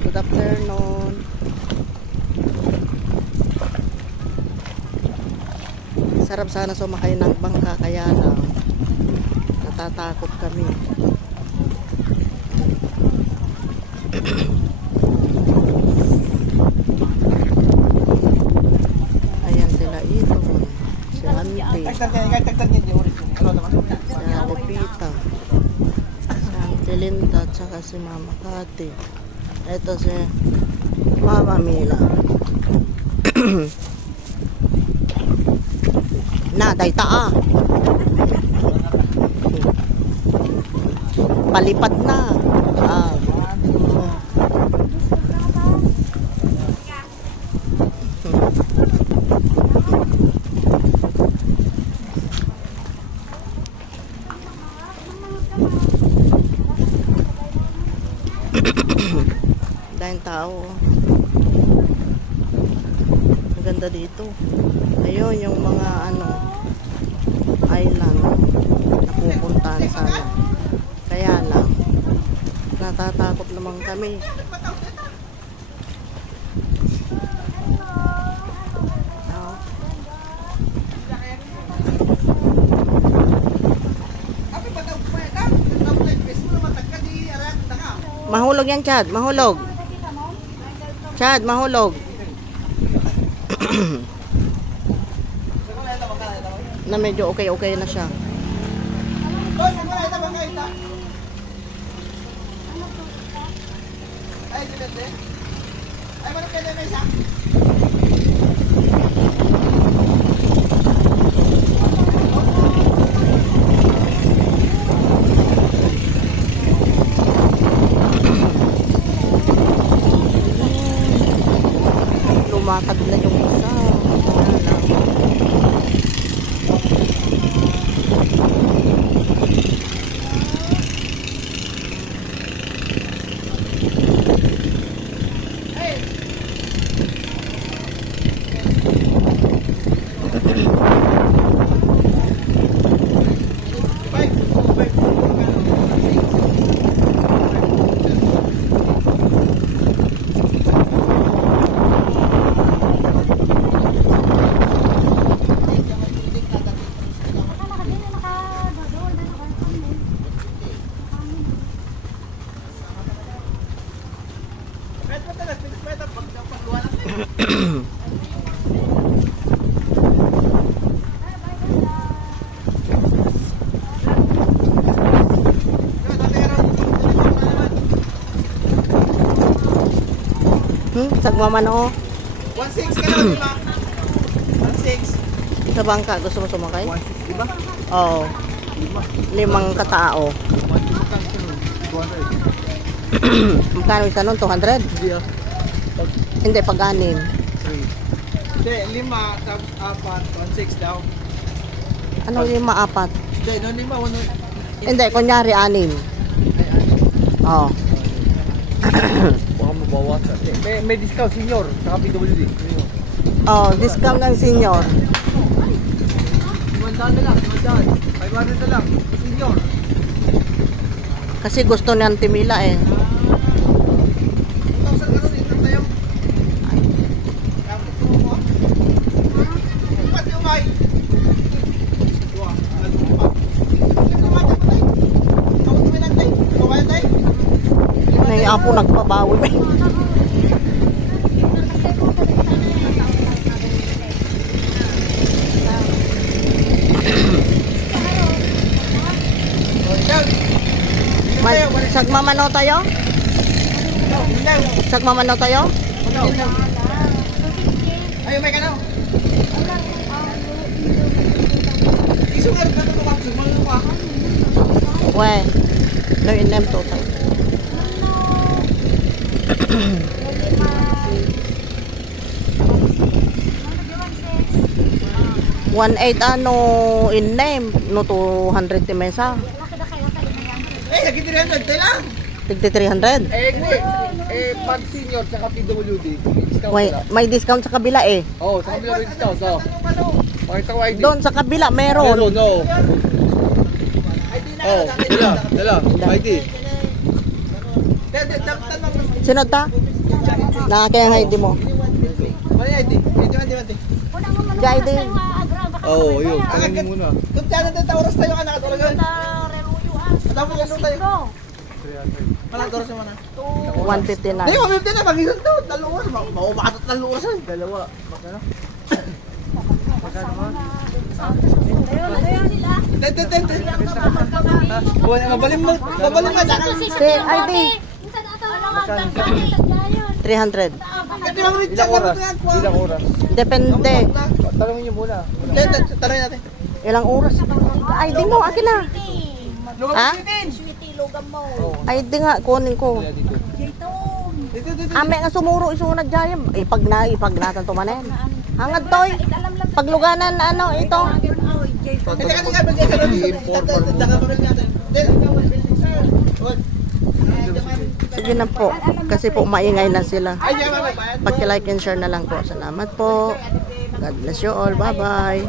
Good afternoon. Sarap sana sumakay ng bangka, kaya lang natatakot kami. Ayan sila ito. Si Ante. Si Ate Pita. Si Ate Linda at saka si Mama Kati. Ito si Mama Mila. Na, day taa. Palipad na. Ah. Dahil tao. Ang ganda dito. Ayun yung mga island na pupuntahan sana. Kaya lang natatakot naman kami. Mahulog yan, Chad. Mahulog. Chad, mahulog. Na medyo okay na siya. Lumakad na yung isa. Sagmamano. 1.6 ka na, diba? 1.6. Sa bangka, gusto mo sumakay? 1.6, diba? Oo. 5 katao. 200. Magkano isa nun? 200? Hindi ah. Hindi, pag-anim. 3. Hindi, 5 tapos 4, 1.6 daw. Ano 5, 4? Hindi, no 5, 1. Hindi, kunyari 6. Oo. Baka mabawas. May discount senior sa PWD. Oh, discount ng senior. 100 na lang, 500 na lang, senior. Kasi gusto ni Auntie Mila eh. 1,000 ka nun, ito tayo. Kapit mo mo. Ba't yung may? Wah, alam mo pa. Ito mati mo tayo. Ako tuminan tayo. Kawayan tayo. May apo nagpabawi. Sagmamano tayo? Sagmamano tayo? Ayaw may ka na. Isugar ka na naman. Sagmamano ka. We, no inem total. 1.8 in name no 200 mesa. Eh, lagi 300 tayo lang. Tigti 300. Pag senior sa PWD, discount May discount sa kabila eh. Oh, sa kabila may discount. So, pakita ko ID. Doon sa kabila meron. Meron, no. Oh, dala. ID. Sino ta? Nakakaya ang ID mo. Mali ID. Ito. ID. Oo, yun. Tangan mo muna. Kung tiyan natin oras tayo ka nakatulagan. Tapos ano tayo? Malang oras mo na. 159. Hindi, 150 na. Mag-isang to. 2 oras. Maumakat 2 oras. Dalawa. Magkano? Magkano ba? Mabalim mo. Mabalim mo. ID. 300. Ilang oras? Ilang oras? Depende. Tanungin niyo muna. Tanongin natin. Ilang oras? ID mo, akin na. Ha? ID nga, kunin ko. Ame nga sumuro isunod dyan. Ipag natan tumanen. Hangad toy. Pagluganan na ano, ito. Sige na po. Kasi po maingay na sila. Pag-like and share na lang po. Salamat po. God bless you all. Bye-bye.